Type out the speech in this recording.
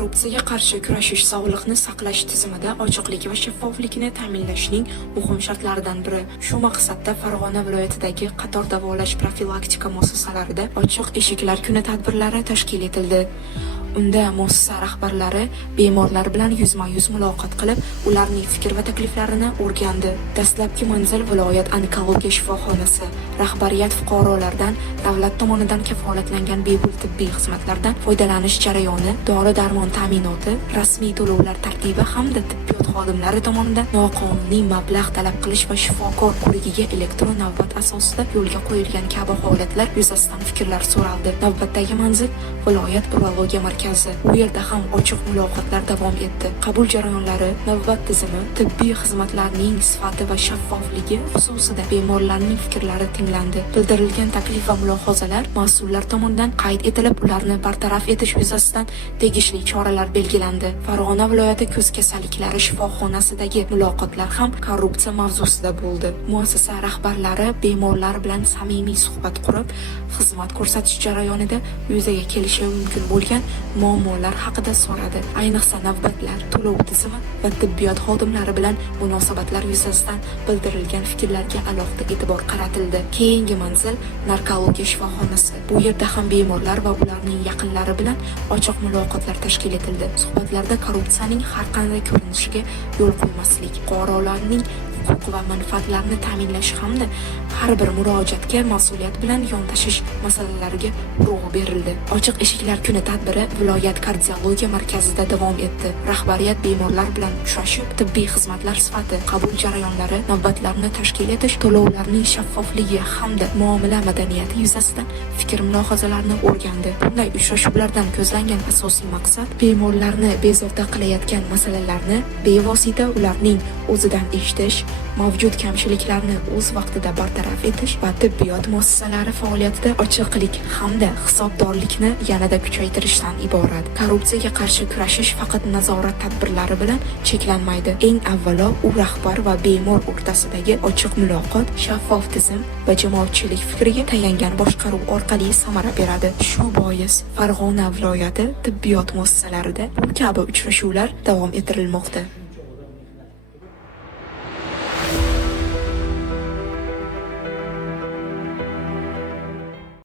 Korrupsiyaga qarshi kurashish sog'liqni saqlash tizimida ochiqlik va shaffoflikni ta'minlashning muhim shartlaridan biri. Shu maqsadda Farg'ona viloyatidagi qator davolash profilaktika muassasalarida ochiq eshiklar kuni tadbirlari tashkil etildi. Unda muassasa rahbarlari bemorlar bilan yuzma-yuz muloqot qilib, ularning fikr va takliflarini o'rgandi. Dastlabki manzil viloyat onkologiya shifoxonasi. Rahbariyat fuqarolardan davlat tomonidan kafolatlangan bepul tibbiy xizmatlardan foydalanish jarayoni, dori-darmon ta'minoti, rasmiy to'lovlar tartibi hamda tibbiyot xodimlari tomonidan noqonuniy mablag' talab qilish va shifokor ko'rigiga elektron navbat asosida yo'lga qo'yilgan kabi holatlar yuzasidan fikrlar so'raldi. Navbatdagi manzil viloyat urologiya markazi. Bu yerda ham ochiq muloqotlar davom etdi. Qabul jarayonlari, navbat tizimi, tibbiy xizmatlarning sifati va shaffofligi xususida bemorlarning fikrlari tinglandi. Bildirilgan taklif va mulohazalar mas'ullar tomonidan qayd etilib, ularni bartaraf etish yuzasidan tegishli choralar belgilandi. Farg'ona viloyati ko'z kasalliklari shifoxonasidagi muloqotlar ham korrupsiya mavzusida bo'ldi. Muassasa rahbarlari bemorlar bilan samimiy suhbat qurib, xizmat ko'rsatish jarayonida yuzaga kelishi mumkin bo'lgan muammolar haqida so'radi. Ayniqsa navbatlar, to'lov tizimi va tibbiyot xodimlari bilan munosabatlar yuzasidan bildirilgan fikrlarga alohida e'tibor qaratildi. Keyingi manzil narkologiya shifoxonasi. Bu yerda ham bemorlar va ularning yaqinlari bilan ochiq muloqotlar tashkil etildi. Suhbatlarda korrupsiyaning har qanday ko'rinishiga yo'l qo'ymaslik, fuqarolarning huquq va manfaatlarini ta'minlash hamda har bir murojaatga mas'uliyat bilan yondashish masalalariga urg'u berildi. Ochiq eshiklar kuni tadbiri viloyat kardiologiya markazida davom etdi. Rahbariyat bemorlar bilan uchrashib, tibbiy xizmatlar sifati, qabul jarayonlari, navbatlarni tashkil etish, to'lovlarning shaffofligi hamda muomala madaniyati yuzasidan fikr-mulohazalarni o'rgandi. Bunday uchrashuvlardan ko'zlangan asosiy maqsad bemorlarni bezovta qilayotgan masalalarni bevosita ularning o'zidan eshitish, mavjud kamchiliklarni o'z vaqtida bartaraf etish va tibbiyot muassasalari faoliyatida ochiqlik hamda hisobdorlikni yanada kuchaytirishdan iborat. Korrupsiyaga qarshi kurashish faqat nazorat tadbirlari bilan cheklanmaydi. Eng avvalo, u rahbar va bemor o'rtasidagi ochiq muloqot, shaffof tizim va jamoatchilik fikriga tayangan boshqaruv orqali samara beradi. Shu bois Farg'ona viloyati tibbiyot muassasalarida bu kabi uchrashuvlar davom ettirilmoqda.